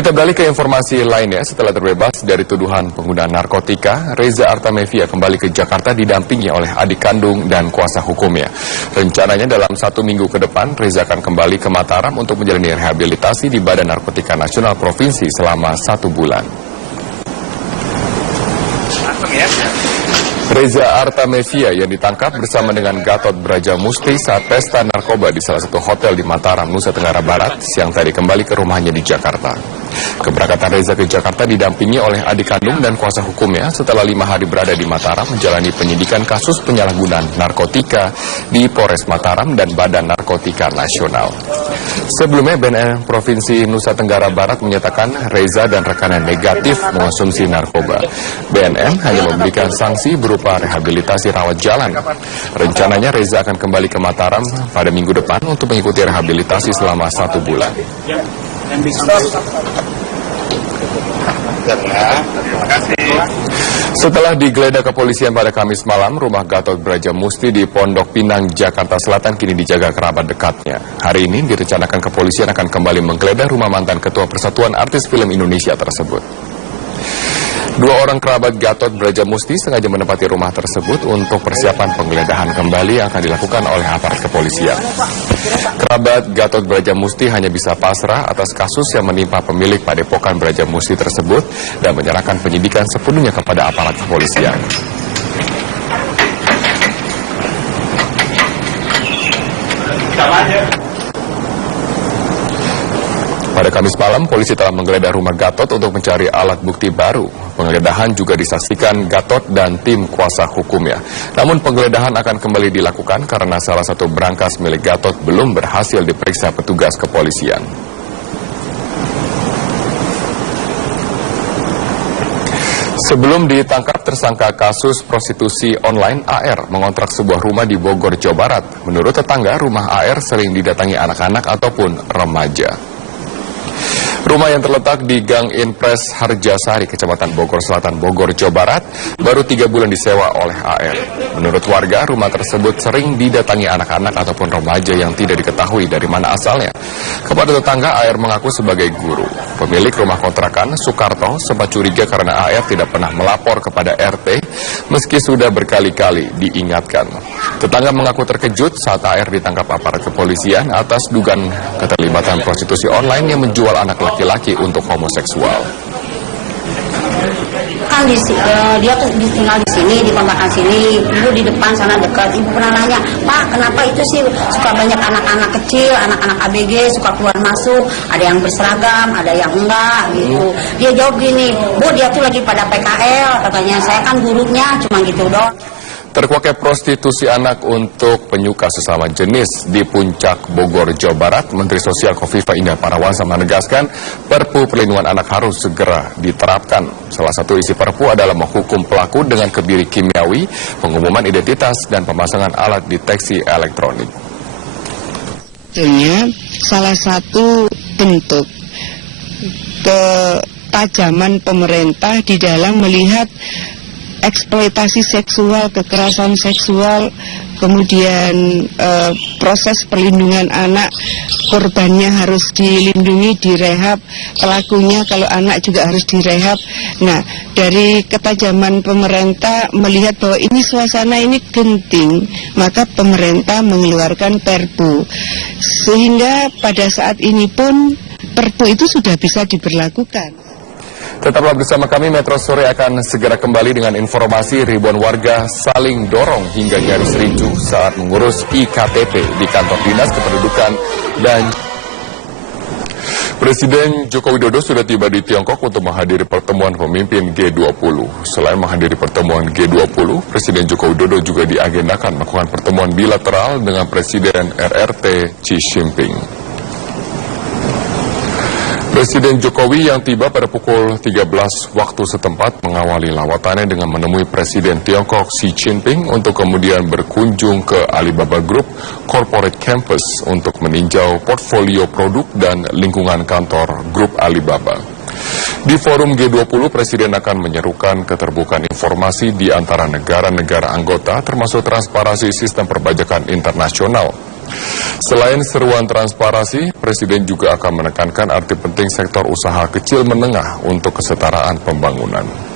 Kita beralih ke informasi lainnya. Setelah terbebas dari tuduhan penggunaan narkotika, Reza Artamevia kembali ke Jakarta didampingi oleh adik kandung dan kuasa hukumnya. Rencananya dalam 1 minggu ke depan, Reza akan kembali ke Mataram untuk menjalani rehabilitasi di Badan Narkotika Nasional Provinsi selama 1 bulan. Reza Artamevia yang ditangkap bersama dengan Gatot Brajamusti saat pesta narkoba di salah satu hotel di Mataram, Nusa Tenggara Barat, siang tadi kembali ke rumahnya di Jakarta. Keberangkatan Reza ke Jakarta didampingi oleh adik kandung dan kuasa hukumnya setelah 5 hari berada di Mataram menjalani penyidikan kasus penyalahgunaan narkotika di Polres Mataram dan Badan Narkotika Nasional. Sebelumnya BNN Provinsi Nusa Tenggara Barat menyatakan Reza dan rekannya negatif mengonsumsi narkoba. BNN hanya memberikan sanksi berupa rehabilitasi rawat jalan. Rencananya Reza akan kembali ke Mataram pada minggu depan untuk mengikuti rehabilitasi selama 1 bulan. Setelah digeledah kepolisian pada Kamis malam, rumah Gatot Brajamusti di Pondok Pinang, Jakarta Selatan kini dijaga kerabat dekatnya. Hari ini direncanakan kepolisian akan kembali menggeledah rumah mantan Ketua Persatuan Artis Film Indonesia tersebut. 2 orang kerabat Gatot Brajamusti sengaja menempati rumah tersebut untuk persiapan penggeledahan kembali yang akan dilakukan oleh aparat kepolisian. Kerabat Gatot Brajamusti hanya bisa pasrah atas kasus yang menimpa pemilik Padepokan Brajamusti tersebut dan menyerahkan penyidikan sepenuhnya kepada aparat kepolisian. Pada Kamis malam, polisi telah menggeledah rumah Gatot untuk mencari alat bukti baru. Penggeledahan juga disaksikan Gatot dan tim kuasa hukumnya. Namun penggeledahan akan kembali dilakukan karena salah satu berangkas milik Gatot belum berhasil diperiksa petugas kepolisian. Sebelum ditangkap, tersangka kasus prostitusi online AR mengontrak sebuah rumah di Bogor, Jawa Barat. Menurut tetangga, rumah AR sering didatangi anak-anak ataupun remaja. Rumah yang terletak di Gang Inpres Harjasari, Kecamatan Bogor Selatan, Bogor, Jawa Barat, baru 3 bulan disewa oleh AR. Menurut warga, rumah tersebut sering didatangi anak-anak ataupun remaja yang tidak diketahui dari mana asalnya. Kepada tetangga, AR mengaku sebagai guru. Pemilik rumah kontrakan, Soekarto, sempat curiga karena AR tidak pernah melapor kepada RT, meski sudah berkali-kali diingatkan. Tetangga mengaku terkejut saat AR ditangkap aparat kepolisian atas dugaan keterlibatan prostitusi online yang menjual anak laki-laki untuk homoseksual. Kan dia tuh tinggal di sini, di kontrakan sini, ibu di depan sana dekat. Ibu pernah nanya, Pak, kenapa itu sih suka banyak anak-anak kecil, anak-anak ABG suka keluar masuk, ada yang berseragam, ada yang enggak gitu. Dia jawab gini, Bu, dia tuh lagi pada PKL, katanya, saya kan gurunya, cuma gitu doang. Terkuaknya prostitusi anak untuk penyuka sesama jenis di Puncak Bogor, Jawa Barat, Menteri Sosial Khofifah Indar Parawansa menegaskan Perpu Perlindungan Anak harus segera diterapkan. Salah satu isi Perpu adalah menghukum pelaku dengan kebiri kimiawi, pengumuman identitas, dan pemasangan alat deteksi elektronik. Sebetulnya salah satu bentuk ketajaman pemerintah di dalam melihat eksploitasi seksual, kekerasan seksual, kemudian proses perlindungan anak, korbannya harus dilindungi, direhab, pelakunya kalau anak juga harus direhab. Nah, dari ketajaman pemerintah melihat bahwa ini suasana ini genting, maka pemerintah mengeluarkan Perpu. Sehingga pada saat ini pun Perpu itu sudah bisa diberlakukan. Tetaplah bersama kami, Metro Sore akan segera kembali dengan informasi ribuan warga saling dorong hingga nyaris ricuh saat mengurus IKTP di kantor Dinas Kependudukan dan Presiden Joko Widodo sudah tiba di Tiongkok untuk menghadiri pertemuan pemimpin G20. Selain menghadiri pertemuan G20, Presiden Joko Widodo juga diagendakan melakukan pertemuan bilateral dengan Presiden RRT Xi Jinping. Presiden Jokowi yang tiba pada pukul 13 waktu setempat mengawali lawatannya dengan menemui Presiden Tiongkok Xi Jinping untuk kemudian berkunjung ke Alibaba Group Corporate Campus untuk meninjau portfolio produk dan lingkungan kantor grup Alibaba. Di forum G20, Presiden akan menyerukan keterbukaan informasi di antara negara-negara anggota termasuk transparansi sistem perpajakan internasional. Selain seruan transparansi, Presiden juga akan menekankan arti penting sektor usaha kecil menengah untuk kesetaraan pembangunan.